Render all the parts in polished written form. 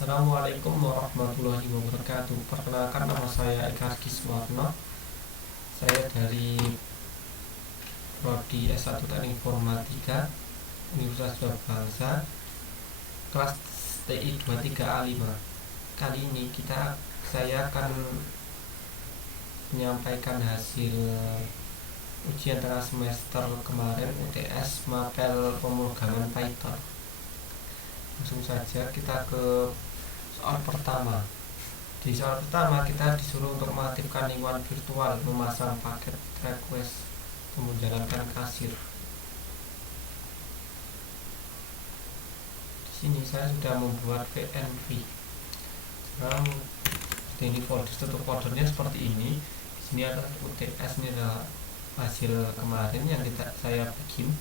Assalamualaikum warahmatullahi wabarakatuh. Perkenalkan, nama saya Eka Kiswarno. Saya dari Prodi S1 Teknik Informatika Universitas Bangsa, kelas TI 23A5. Kali ini saya akan menyampaikan hasil ujian tengah semester kemarin UTS Mapel Pemrograman Python. Langsung saja kita ke soal pertama. Di soal pertama kita disuruh untuk mengaktifkan lingkungan virtual, memasang paket request, menjalankan kasir. Di sini saya sudah membuat VNV. Sekarang ini folder, struktur foldernya seperti ini. Di sini ada UTS, ini adalah hasil kemarin yang saya bikin.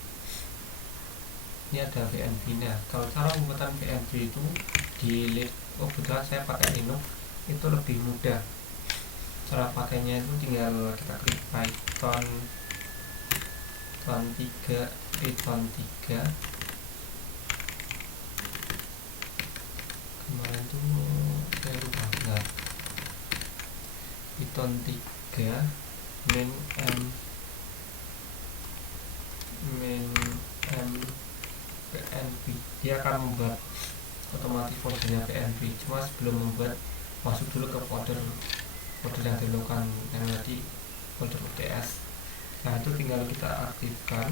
Ini ada VNV. Nah, kalau cara pembuatan VNV itu kebetulan saya pakai Linux, itu lebih mudah. Cara pakainya itu tinggal kita klik Python 3 kemarin tuh saya lupa enggak. Python 3 main PNV. Dia akan membuat otomatis foldernya PNV. Cuma sebelum membuat, masuk dulu ke folder yang dilakukan yang tadi, folder UTS. Nah, itu tinggal kita aktifkan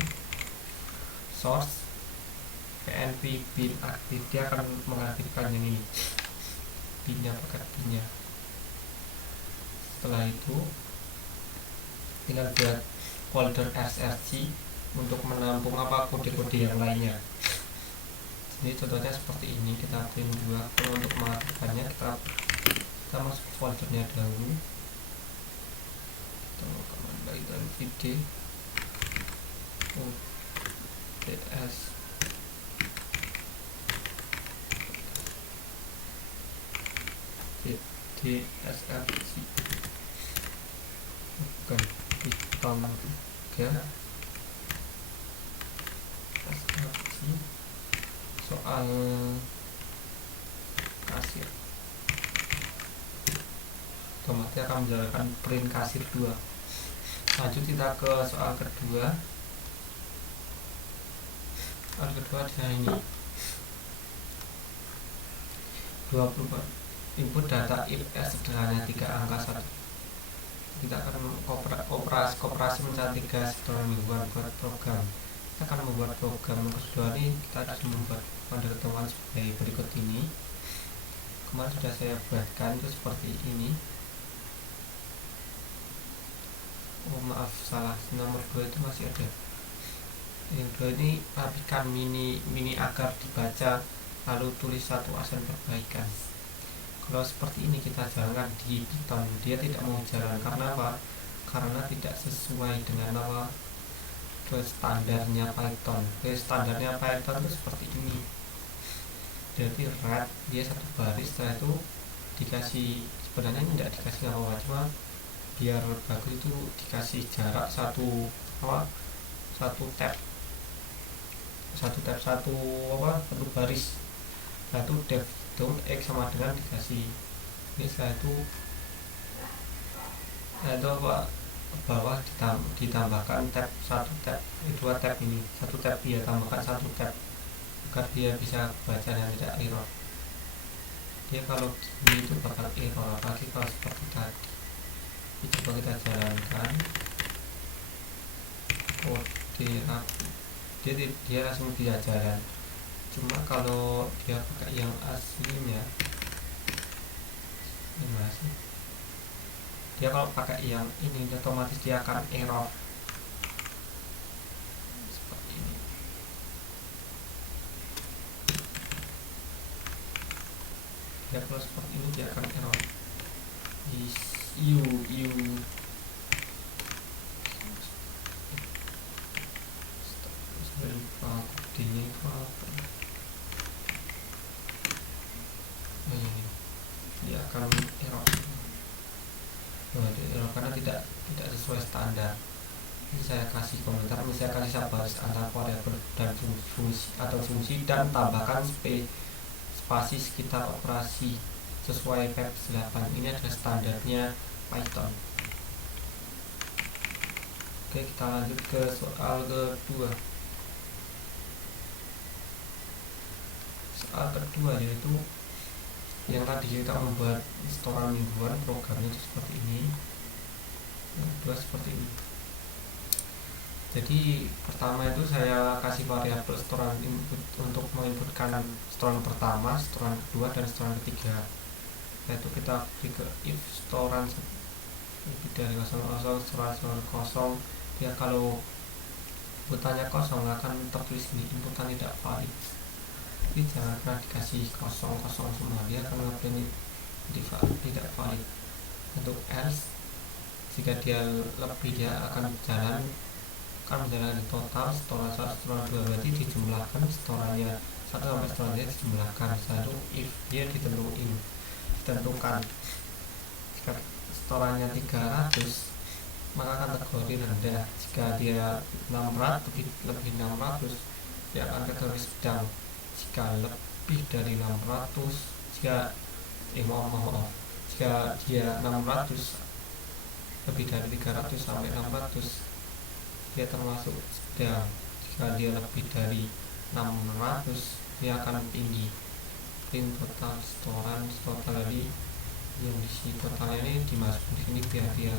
source PNV bin aktif. Dia akan mengaktifkan yang ini, binnya, paket binnya. Setelah itu tinggal buat folder src untuk menampung kode-kode yang lainnya. Jadi contohnya seperti ini, kita print 2. Kalau untuk mengaktifkannya kita masuk foldernya dahulu. Kita command Python vd UTS DSRC, bukan Python 3 SRC soal kasir. Otomatis akan menjalankan print kasir 2. Lanjut kita ke soal kedua. Soal kedua adalah ini, 24 input data if s sederhana 3 angka 1. Kita akan operasi mencari 3 setelah mingguan buat program. Kita akan membuat program. Yang kedua ini kita harus membuat pada ketentuan sebagai berikut ini. Kemarin sudah saya buatkan, itu seperti ini. Oh maaf, salah, nomor 2 itu masih ada. Yang 2 ini rapikan mini agar dibaca, lalu tulis satu asen perbaikan. Kalau seperti ini kita jalankan di Python, dia tidak mau jalan. Karena apa? Karena tidak sesuai dengan standarnya Python. Standarnya Python itu seperti ini. Jadi red, dia satu baris, setelah itu dikasih, sebenarnya tidak dikasih apa-apa, cuma biar bagus itu dikasih jarak satu baris. Satu def itu x sama dengan dikasih ini, setelah itu bawah ditambahkan tab, 1 tab, 2 tab, ini 1 tab, dia tambahkan 1 tab agar dia bisa baca dan tidak error. Dia kalau gini itu bakal error, apalagi kalau seperti tadi. Ini coba kita jalankan kode rapi, dia langsung bisa jalan. Cuma kalau dia pakai yang aslinya, dia kalau pakai yang ini otomatis dia akan error seperti ini. Dia kalau seperti ini dia akan error. Saya lupa kodenya itu apa. Ini dia akan error. Karena tidak sesuai standar. Ini saya kasih komentar, misalnya kasih baris antara variabel dan fungsi dan tambahkan fasis kita operasi sesuai PEP 8. Ini adalah standarnya Python. Oke, kita lanjut ke soal kedua. Soal kedua yaitu yang tadi kita membuat setoran mingguan, programnya itu seperti ini. Yang kedua seperti ini. Jadi pertama itu saya kasih variabel setoran input untuk menginputkan setoran pertama, setoran kedua, dan setoran ketiga. Yaitu kita beri ke if setoran lebih dari 00, setoran kosong. Ya kalau inputannya kosong akan tertulis ini inputan tidak valid. Jadi jangan pernah dikasih kosong semua, dia akan ngeprint tidak valid. Untuk else, jika dia lebih dia akan menjalani total setoran 1, setoran 2, berarti dijumlahkan setorannya 1 sampai setorannya dijumlahkan. Satu if dia ditentukan jika setorannya 300 maka kategori rendah. Jika dia 600 lebih 600 dia akan kategori sedang. Jika lebih dari 600 jika dia 600 lebih dari 300 sampai 600 dia termasuk sedang. Jika dia lebih dari 600 dia akan tinggi. Print total setoran total dari yang diisi totalnya ini dimasukkan di sini biar dia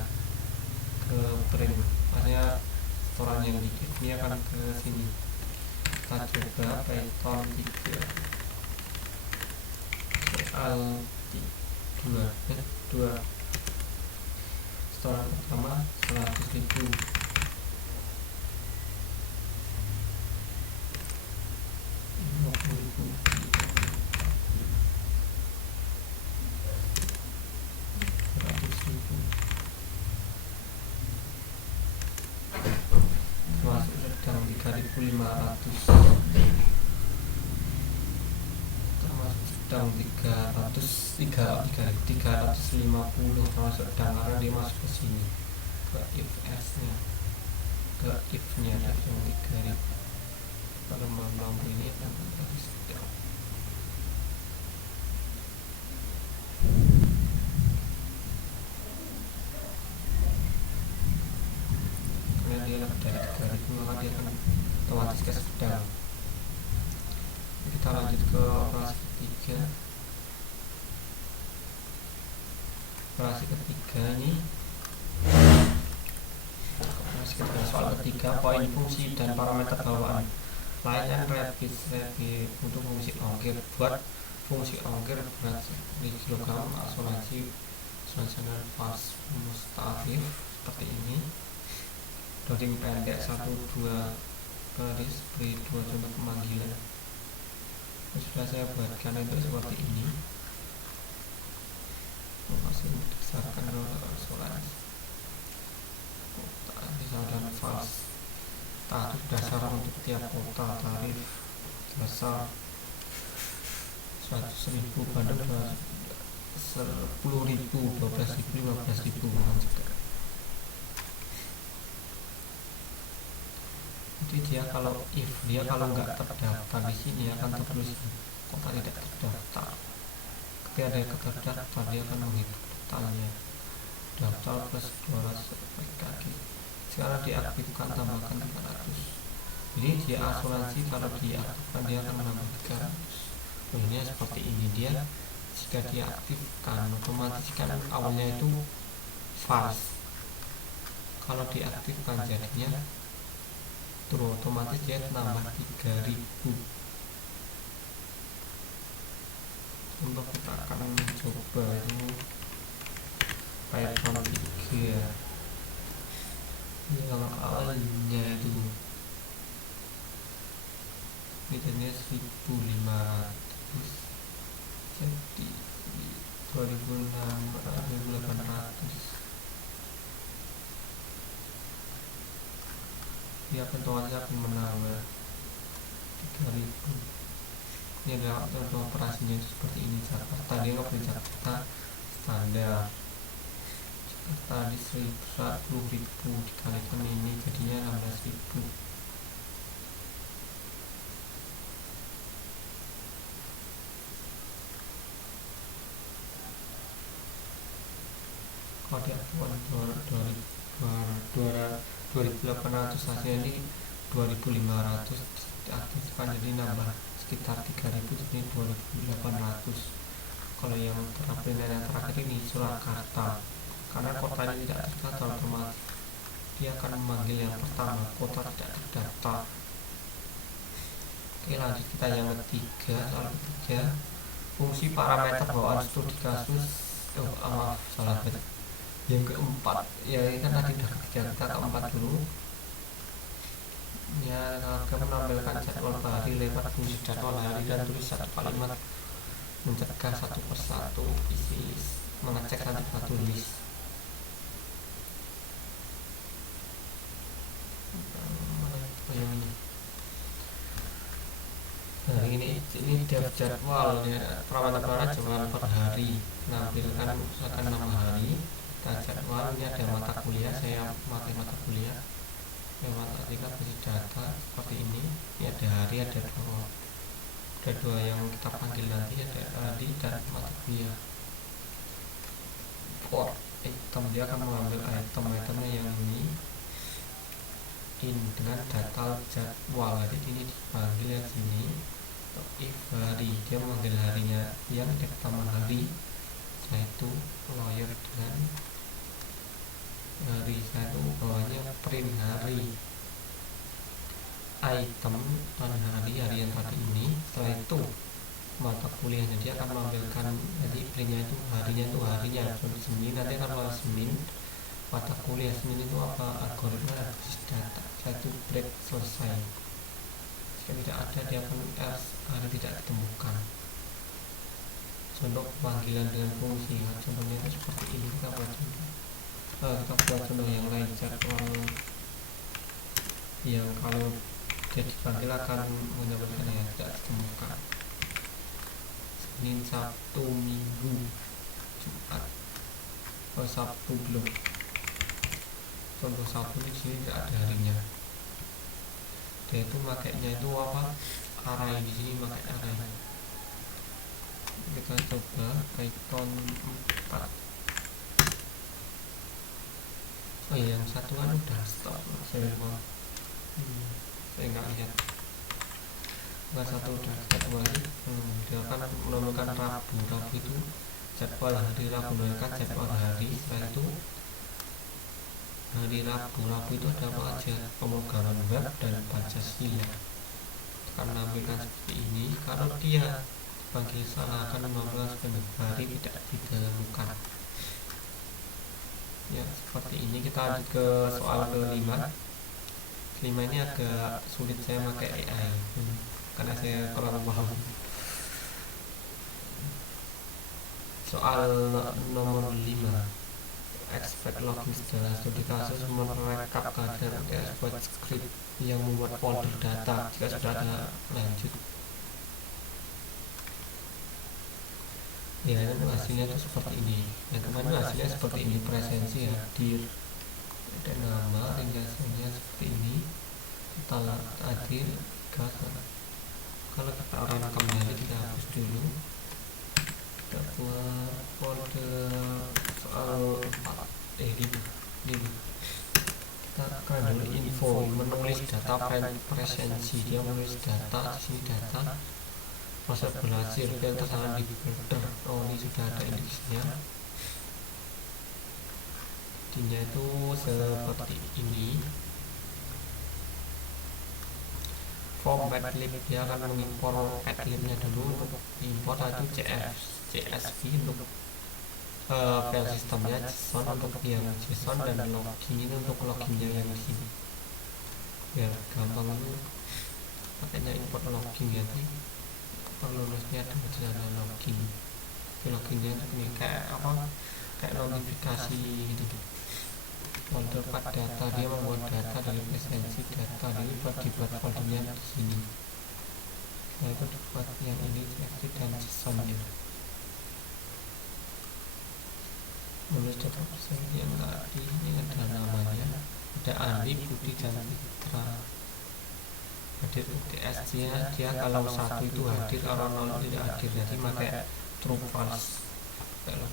ke print, maksudnya setoran yang di ini akan ke sini. Kita coba Python 3 soal 2 setoran pertama 100.000 termasuk sedang 3.500 termasuk sedang 350 termasuk sedang karena dia masuk ke sini ke if nya ke if nya ada yang 3.000 kalau lampu ini akan menjadi sedang. Karena dia lebih dari 3.000 maka dia akan otomatis ke sedang. Kita lanjut ke operasi ketiga. Operasi ketiga ini soal ketiga, poin fungsi dan parameter bawaan layanan rapid untuk fungsi ongkir. Buat fungsi ongkir berat di kilogram asuransi dengan fast mustarif seperti ini. Doding pendek 1, 2 garis beri 2 contoh pemanggilan. Sudah saya buatkan itu seperti ini. Masih berdasarkan asuransi kota misalkan fast tarif dasar untuk tiap kota, tarif dasar 100.000 bandung 10.000, 12.000, 15.000. Jadi dia kalau nggak terdaftar di sini akan tertulis kota tidak terdaftar. Ketika ada yang terdaftar dia akan menghitung totalnya, daftar plus 200 kaki. Sekarang diaktifkan tambahkan 300. Jadi dia asuransi kalau diaktifkan dia akan menambah 300. Ini seperti ini dia. Jika diaktifkan otomatis kan awalnya itu false. Kalau diaktifkan jadinya true, otomatis dia nambah 3.000. Untuk kita akan mencoba itu Python 3 yang awalnya itu nilainya 1.500 jadi 2.800 dia akan menambah 3.000. Ini adalah contoh operasinya seperti ini. Jakarta dia nggak beri Jakarta standar. Jakarta di 110.000 dikalikan ini jadinya 16.000. kode acuan 2800, hasilnya ini 2500 diaktifkan, jadi nambah sekitar 3000, jadi 2800. Kalau yang terakhir ini Surakarta, karena kotanya tidak terdata, otomatis dia akan memanggil yang pertama, kota tidak terdata. Oke, lanjut kita yang ketiga. Soal ketiga, fungsi parameter bawaan studi kasus. Maaf, salah bet. Yang keempat, ya ini kan tadi udah ketiga, kita keempat dulu. Ya, akan menampilkan jadwal hari lewat fungsi jadwal hari dan tulis satu kalimat, mencegah satu persatu, isi mengecek satu list. Yang ini. Nah, ini jadwal ya, parameter jadwal per hari, menampilkan misalkan 6 hari. Kita jadwal, ini ada mata kuliah, saya pakai mata kuliah lewat aplikasi data seperti ini. Ini ada hari, ada dua yang kita panggil nanti, ada hari dan mata kuliah. For item, dia akan mengambil item-itemnya yang ini dengan data jadwal. Jadi ini dipanggil yang sini. If hari, dia mengambil harinya yang pertama hari, yaitu lawyer dengan hari satu, bawahnya print hari, item dan hari yang tadi ini. Setelah itu mata kuliahnya, dia akan mengambilkan, jadi printnya itu harinya contoh Senin, nanti akan mulai Senin. Mata kuliah Senin itu apa? Algoritma analisis data. Satu break, selesai. Jika tidak ada, dia akan hari tidak ditemukan. Contoh panggilan dengan fungsi, contohnya itu seperti ini. Kita buat contoh yang lain. Jadwal yang kalau dia dipanggil akan menyebutkan yang tidak ditemukan. Senin, Sabtu, Minggu, Jumat, Sabtu belum. Contoh Sabtu di sini tidak ada harinya. Dia itu makainya itu apa? Array, di sini pakai array. Kita coba Python 4. Oh iya, yang satu kan udah stop. Saya nggak lihat. Yang satu udah jadwal lagi. Dia akan menambahkan Rabu itu jadwal hari Rabu, menambahkan jadwal hari. Setelah itu hari Rabu itu ada apa aja? Pemrograman web dan Pancasila. Akan menampilkan seperti ini. Kalau dia dipanggil salah, akan menampilkan sebanyak hari tidak ditemukan. Ya, seperti ini. Kita lanjut ke soal kelima. Kelima ini agak sulit, saya pakai AI karena saya kurang paham. Soal nomor 5, expect login setelah studi kasus merekap keadaan buat script yang membuat folder data jika sudah ada. Lanjut. Ya, hasilnya itu seperti ini. Yang kemarin hasilnya seperti ini, presensi hadir, ada nama, ringkasannya seperti ini. Kita hadir gas. Kalau kita orang kembali, kita hapus dulu. Kita buat folder soal ini. Kita akan dulu info, menulis data presensi. Dia menulis data, di sini data. Proses belajar, filter sangat di folder. Oh, ini sudah ada indeksnya. Intinya itu seperti ini. Form padlib, dia akan mengimpor padlibnya dulu. Untuk impor itu CSV untuk file sistemnya, JSON untuk yang JSON, dan login ini untuk loginnya yang di sini. Biar gampang itu pakainya import login ya. Lulusnya ada jalan login. Loginnya ini kayak apa? Kayak notifikasi gitu. Folder part data, dia membuat data dari presensi data, ini dibuat foldernya di sini. Nah, itu dibuat yang ini CSV dan JSON-nya. Menulis data presensi yang tadi, ini ada namanya, ada Andi, Budi, dan Citra. Hadir UTS dia kalau satu itu hadir, kalau 0 tidak hadir. Jadi pakai true false. Kalau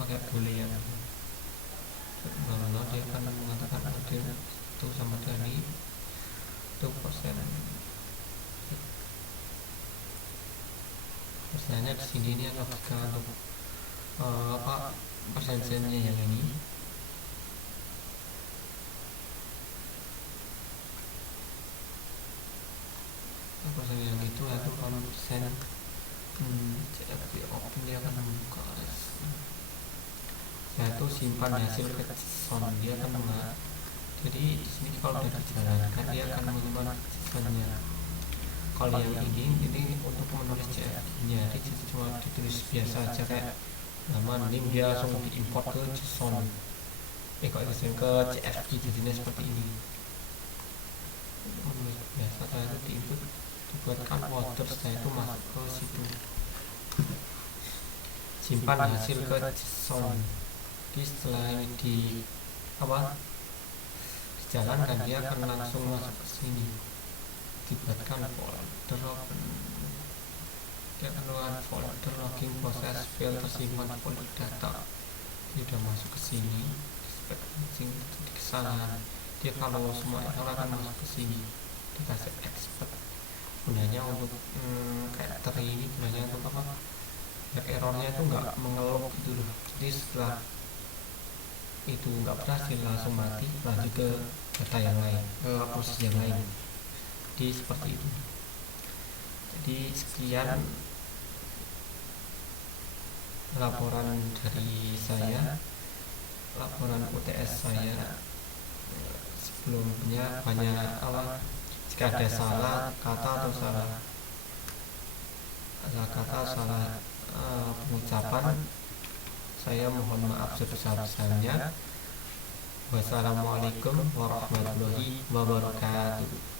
pakai boolean. dia akan mengatakan order itu sama dengan itu persennya di sini ini apabila untuk persennya yang ini persen yang itu yaitu kalau persen CFD open dia akan membuka yaitu simpan hasil ke JSON dia akan jadi di sini kalau sudah dijalankan dia akan menyimpan JSON-nya. Kalau yang ini untuk menulis CFD-nya jadi cuma ditulis biasa aja kayak nama nim dia langsung diimport ke JSON ke CFD jadinya seperti ini. Menulis biasa saya itu diinput dibuatkan folder setelah itu masuk ke situ simpan hasil ke JSON. Jadi setelah ini dijalankan dia akan langsung masuk ke sini dibuatkan folder open dia akan keluar folder logging proses file tersimpan folder data dia sudah masuk ke sini di kesalahan dia kalau semua error akan masuk ke sini dikasih expert gunanya untuk kayak ini gunanya untuk apa biar errornya itu nggak mengeluh gitu loh. Jadi setelah itu nggak berhasil langsung mati lanjut ke data yang lain ke proses yang lain. Jadi seperti itu. Jadi sekian laporan dari saya, laporan UTS saya. Sebelumnya banyak jika ada salah kata atau salah pengucapan saya mohon maaf sebesar-besarnya. Wassalamualaikum warahmatullahi wabarakatuh.